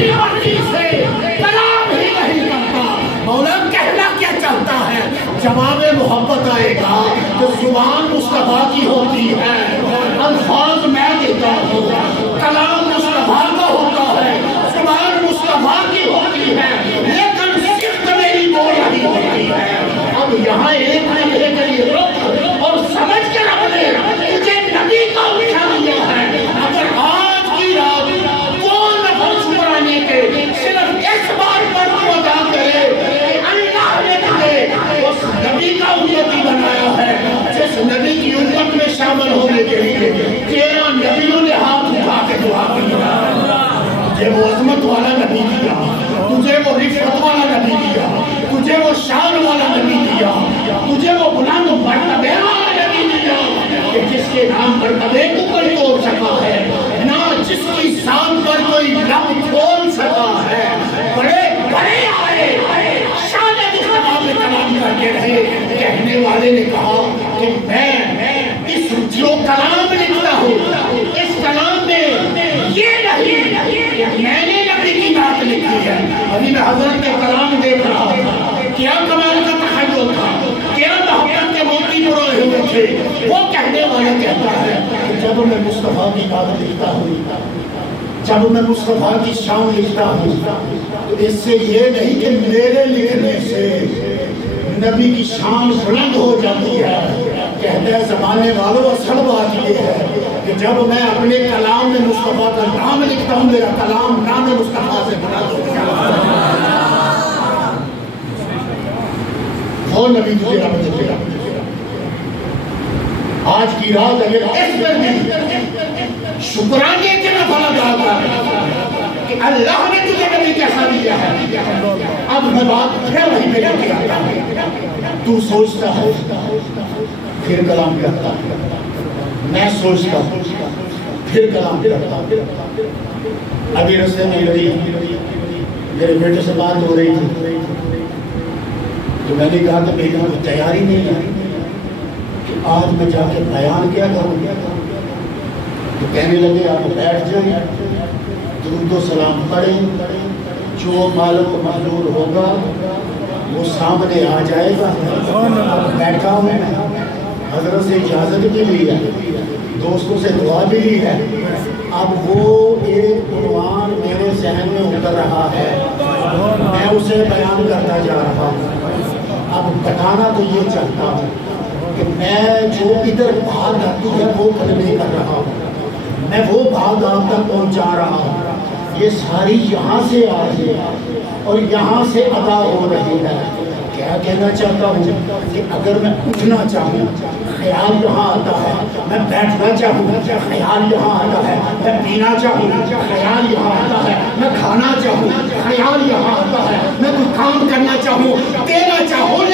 اپنی مرضی سے کلام ہی نہیں کرتا. مولا کہنا کیا چاہتا ہے؟ جواب محبت آئے گا تو زبان مصطفیٰ کی ہوتی ہے، الفاظ میں دیتا ہوں، کلام مصطفیٰ کا ہوتا ہے، زبان مصطفیٰ کی ہوتی ہے، لیکن صرف میری بول رہی ہوتی ہے. اب یہاں ایک لمحے کے لیے رک اور سمجھ کے رکھ لے، تجھے نبی کا اٹھا دیا ہے. اگر آج کی رات وہ نفر شکرانے کے صرف اس بات پر تو ادا کرے کہ اللہ نے تجھے اس نبی کا امتی بنایا ہے جس نبی کی امت میں شامل ہونے کے لیے 13 نبیوں نے ہاتھ اٹھا کے دعا کی. تجھے وہ عظمت والا نبی دیا، تجھے وہ رفعت والا نبی دیا، تجھے وہ شان والا نبی دیا، تجھے وہ بلند مرتبے والا نبی دیا کہ جس کے نام مرتبے کو کوئی توڑ سکا ہے، نہ جس کی ذات پر کوئی لب کھول سکا ہے. بڑے بڑے آئے شان مصطفیٰ پہ کلام کرتے رہے. کہنے والے نے کہا کہ میں اس جو کلام لکھتا ہوں اس کلام میں یہ نہیں کہ میں نے نبی کی بات لکھی ہے. ابھی میں حضرت کے کلام دیکھ رہا تھا، کیا کمال کا تخیل تھا، کیا محبت کے موتی پروئے ہوئے تھے. وہ کہنے والا کہتا ہے کہ جب میں مصطفیٰ کی بات لکھتا ہوں، جب میں مصطفیٰ کی شان لکھتا ہوں تو اس سے یہ نہیں کہ میرے لکھنے سے نبی کی شان بلند ہو جاتی ہے. کہتا ہے زمانے والوں اصل بات یہ ہے کہ جب میں اپنے کلام میں مصطفیٰ کا نام لکھتا ہوں میرا کلام نام مصطفیٰ سے بلند ہو جاتا ہے. وہ نبی تجھے رب دے گا. آج کی رات اگر اس پر بھی شکرانے کے نفل ادا کر کہ اللہ نے تجھے نبی کیسا دیا ہے. اب میں بات پھر وہی پہ لے کے آتا ہوں. تو سوچتا ہے پھر کلام کرتا ہے، میں سوچتا ہوں پھر کلام کرتا ہوں. ابھی رستے میں میرے بیٹے سے بات ہو رہی تھی تو میں نے کہا کہ میری کوئی تیاری نہیں ہے کہ آج میں جا کے بیان کیا کروں. تو کہنے لگے آپ بیٹھ جائیں، درود و سلام پڑھیں، جو معلوم و معلوم ہوگا وہ سامنے آ جائے گا. بیٹھا ہوں میں، حضرت سے اجازت بھی لی ہے، دوستوں سے دعا بھی لی ہے. اب وہ ایک عنوان میرے ذہن میں اتر رہا ہے، میں اسے بیان کرتا جا رہا ہوں. اب بتانا تو یہ چاہتا ہوں کہ میں جو ادھر بات آتی ہے وہ کلمے کر رہا ہوں، میں وہ بات آپ تک پہنچا رہا ہوں. یہ ساری یہاں سے آ رہی ہے اور یہاں سے ادا ہو رہی ہے. کیا کہنا چاہتا ہوں کہ اگر میں اٹھنا چاہوں خیال یہاں آتا ہے، میں بیٹھنا چاہوں خیال یہاں آتا ہے، میں پینا چاہوں خیال یہاں آتا ہے، میں کھانا چاہوں خیال یہاں آتا ہے، میں کوئی کام کرنا چاہوں دینا چاہوں